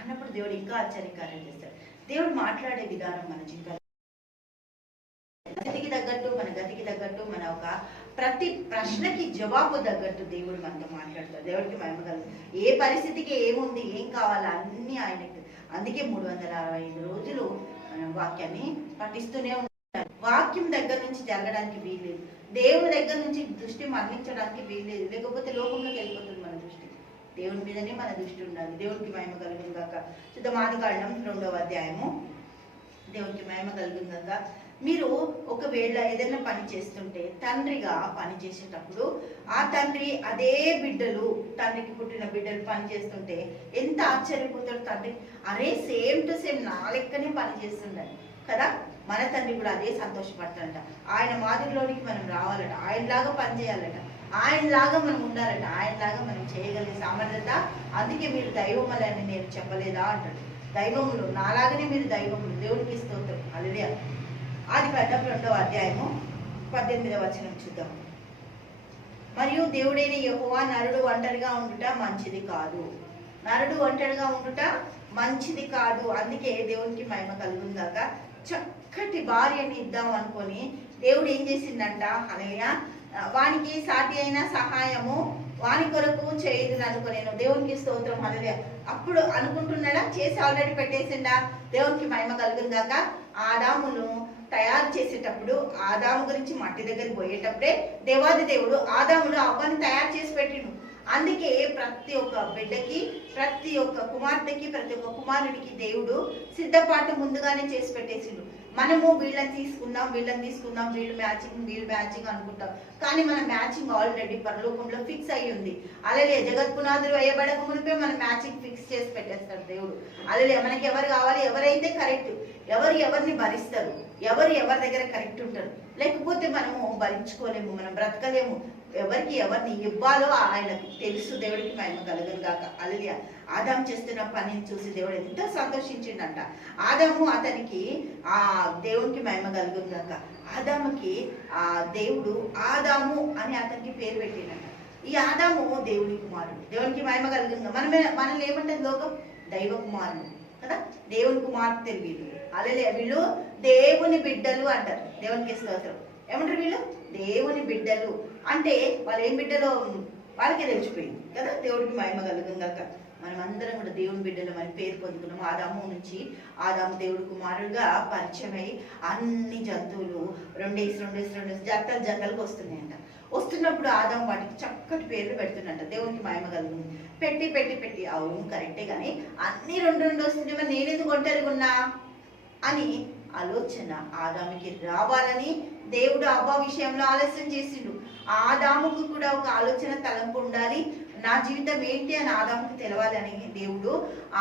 అన్నప్పుడు దేవుడు ఇంకా ఆశ్చర్యకార్యం చేస్తాడు. దేవుడు మాట్లాడే విధానం మన జీవితాలు గతికి తగ్గట్టు, మన గతికి తగ్గట్టు, మన ఒక ప్రతి ప్రశ్నకి జవాబు తగ్గట్టు దేవుడు మనతో మాట్లాడతాడు. దేవుడికి మహిమ కలుగు. ఏ పరిస్థితికి ఏముంది, ఏం కావాలో అన్ని ఆయనకి. అందుకే 365 రోజులు మనం వాక్యాన్ని పఠిస్తూనే ఉంటాం. వాక్యం దగ్గర నుంచి జరగడానికి వీల్లేదు, దేవుని దగ్గర నుంచి దృష్టి మరణించడానికి వీల్లేదు. లేకపోతే లోకంలోకి వెళ్ళిపోతుంది మన దృష్టి. దేవుని మీదనే మన దృష్టి ఉండాలి. దేవునికి మహిమ కలుగును గాక. ఆదికాండం 2వ అధ్యాయము. దేవునికి మహిమ కలుగును గాక. మీరు ఒకవేళ ఏదైనా పని చేస్తుంటే, తండ్రిగా పని చేసేటప్పుడు ఆ తండ్రి అదే బిడ్డలు, తండ్రికి పుట్టిన బిడ్డలు పని చేస్తుంటే ఎంత ఆశ్చర్యపోతాడు తండ్రి. అరే సేమ్ టు సేమ్ నా లెక్కనే పని చేస్తుండని కదా. మన తండ్రి కూడా అదే సంతోషపడతాడట. ఆయన మాదిరిలోనికి మనం రావాలట, ఆయనలాగా పని చేయాలట, ఆయనలాగా మనం ఉండాలట, ఆయనలాగా మనం చేయగలిగే సామర్థ్యత. అందుకే మీరు దైవములని నేను చెప్పలేదా అంటాడు. దైవములు నాలాగనే మీరు దైవములు. దేవుడికి స్తోత్రం. హల్లెలూయా. ఆదికాండం 2వ అధ్యాయము 18వ వచనం చూద్దాం. మరియు దేవుడైన యెహోవా నరుడు ఒంటరిగా ఉండుట మంచిది కాదు. నరుడు ఒంటరిగా ఉండుట మంచిది కాదు. అందుకే దేవునికి మహిమ కలుగును గాక. చక్కటి భార్యని ఇద్దాం అనుకొని దేవుడు ఏం చేసిందంట, హల్లెలూయా, వానికి సాటి అయిన సహాయము వాని కొరకు చేయదు అనుకునేను. దేవునికి స్తోత్రం. హల్లెలూయా. అప్పుడు అనుకుంటున్నాడా, చేసి ఆల్రెడీ పెట్టేసిండా. దేవునికి మహిమ కలుగును గాక. ఆదామును తయారు చేసేటప్పుడు, ఆదాము గురించి మట్టి దగ్గరికి పోయేటప్పుడే దేవాది దేవుడు ఆదామును అవ్వని తయారు చేసి పెట్టిండు. అందుకే ప్రతి ఒక్క బిడ్డకి, ప్రతి ఒక్క కుమార్తెకి, ప్రతి ఒక్క కుమారుడికి దేవుడు సిద్ధపాటు ముందుగానే చేసి పెట్టేసిండు. మనము వీళ్ళని తీసుకుందాం, వీళ్ళు మ్యాచింగ్ అనుకుంటాం. కానీ మన మ్యాచింగ్ ఆల్రెడీ పరలోకంలో ఫిక్స్ అయ్యి ఉంది. అలాగే జగత్పునాదులు వేయబడక మునిపే మన మ్యాచింగ్ ఫిక్స్ చేసి పెట్టేస్తాడు దేవుడు. అలాగే మనకి ఎవరు కావాలి, ఎవరైతే కరెక్ట్, ఎవరిని భరిస్తారు, ఎవరి దగ్గర కరెక్ట్ ఉంటారు. లేకపోతే మనము భరించుకోలేము, మనం బ్రతకలేము. ఎవరిని ఇవ్వాలో ఆయనకు తెలుసు. దేవుడికి మహిమ కలుగును గాక. హల్లెలూయా. ఆదాము చేస్తున్న పనిని చూసి దేవుడు ఎంత సంతోషించిండంట. అతనికి దేవునికి మహిమ కలుగును గాక. ఆదాముకి దేవుడు ఆదాము అని అతనికి పేరు పెట్టిండంట. ఈ ఆదాము దేవుని కుమారుడు. దేవునికి మహిమ కలుగును. మనల్ని ఏమంటే లోకం దైవ కుమారుడు కదా, దేవుని కుమార్తెలు వీళ్ళు. హల్లెలూయా. వీళ్ళు దేవుని బిడ్డలు అంటారు. దేవునికి స్తోత్రం. ఏమంటారు వీళ్ళు? దేవుని బిడ్డలు అంటే వాళ్ళు ఏం బిడ్డలో వాళ్ళకే తెలిసిపోయింది కదా. దేవుడికి మహిమ కలుగును గాక. మనం అందరం కూడా దేవుని బిడ్డలు అని పేరు పొందుకున్నాం. ఆదాము నుంచి ఆదాము దేవుడి కుమారుడుగా పరిచయమై అన్ని జంతువులు 2 జతలకు వస్తున్నాయంట. వస్తున్నప్పుడు ఆదాము వాటికి చక్కటి పేర్లు పెడుతున్నట్ట. దేవునికి మహిమ కలుగును. పెట్టి అవును కరెక్టే, కానీ అన్ని 2 వస్తున్నాయి, మరి నేనెందుకు ఒంటరిగా ఉన్నా అని ఆలోచన ఆదాముకి రావాలని దేవుడు అవ్వ విషయంలో ఆలస్యం చేసిండు. ఆదాముకు కూడా ఒక ఆలోచన, తలంపు ఉండాలి. నా జీవితం ఏంటి అని ఆదాముకు తెలవాలని దేవుడు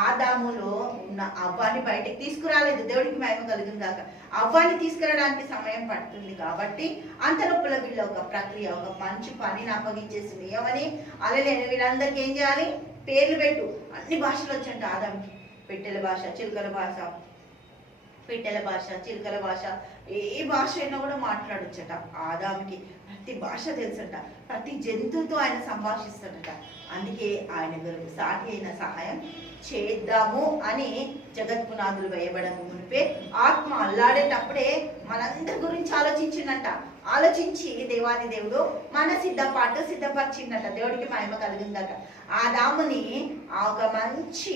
ఆదాములో ఉన్న అవ్వాన్ని బయటకు తీసుకురాలేదు. దేవుడికి మహిమ కలుగును గాక. అవ్వాన్ని తీసుకురావడానికి సమయం పడుతుంది కాబట్టి అంతలోపల వీళ్ళ ఒక ప్రక్రియ, ఒక మంచి పనిని అప్పగించేసింది. ఏమని? అలాగే వీళ్ళందరికీ ఏం చేయాలి? పేర్లు పెట్టు. అన్ని భాషలు వచ్చంట ఆదాముకి. పెట్టెల భాష, చిలుకల భాష, చిలుకల భాష, ఏ భాష అయినా కూడా మాట్లాడొచ్చట. ఆదాముకి ప్రతి భాష తెలుసట. ప్రతి జంతువుతో ఆయన సంభాషిస్తాడట. అందుకే ఆయన గురించి సాటి అయిన సహాయం చేద్దాము అని జగత్పునాదులు వేయబడక మునిపే ఆత్మ అల్లాడేటప్పుడే మనందరి గురించి ఆలోచించిందంట. ఆలోచించి దేవాది దేవుడు మన సిద్ధపరిచిందట. దేవుడికి మహిమ కలిగిందట. ఆదాముని ఒక మంచి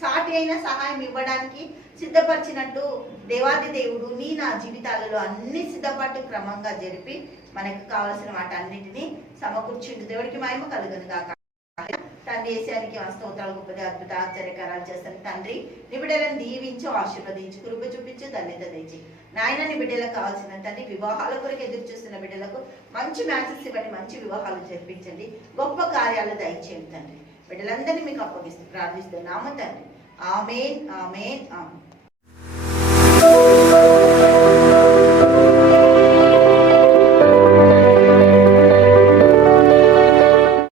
సాటి అయిన సహాయం ఇవ్వడానికి సిద్ధపరిచినట్టు దేవాది దేవుడు నా జీవితాలలో అన్ని సిద్ధపాటు క్రమంగా జరిపి మనకు కావలసిన వాటన్నిటిని సమకూర్చిండు. దేవుడికి మహిమ కలుగును గాక. తండ్రి యేసయ్యానికి స్తోత్రాలు, గొప్పది అద్భుత ఆశ్చర్యకారాలు చేస్తాను. తండ్రి నీ బిడ్డలను దీవించు, ఆశీర్వదించు, కృప చూపించు, ధన్యత తెచ్చి నాయన నీ బిడ్డలకు కావాల్సిన తండ్రి వివాహాల కొరకు ఎదురు చూస్తున్న బిడ్డలకు మంచి మ్యాచెస్ ఇవ్వండి, మంచి వివాహాలు జరిపించండి, గొప్ప కార్యాలు దయచేయండి తండ్రి. బిడ్డలందరినీ మీకు అప్పగిస్తూ ప్రార్థిస్తున్నాము తండ్రి. ఆమేన్, ఆమేన్, ఆమేన్.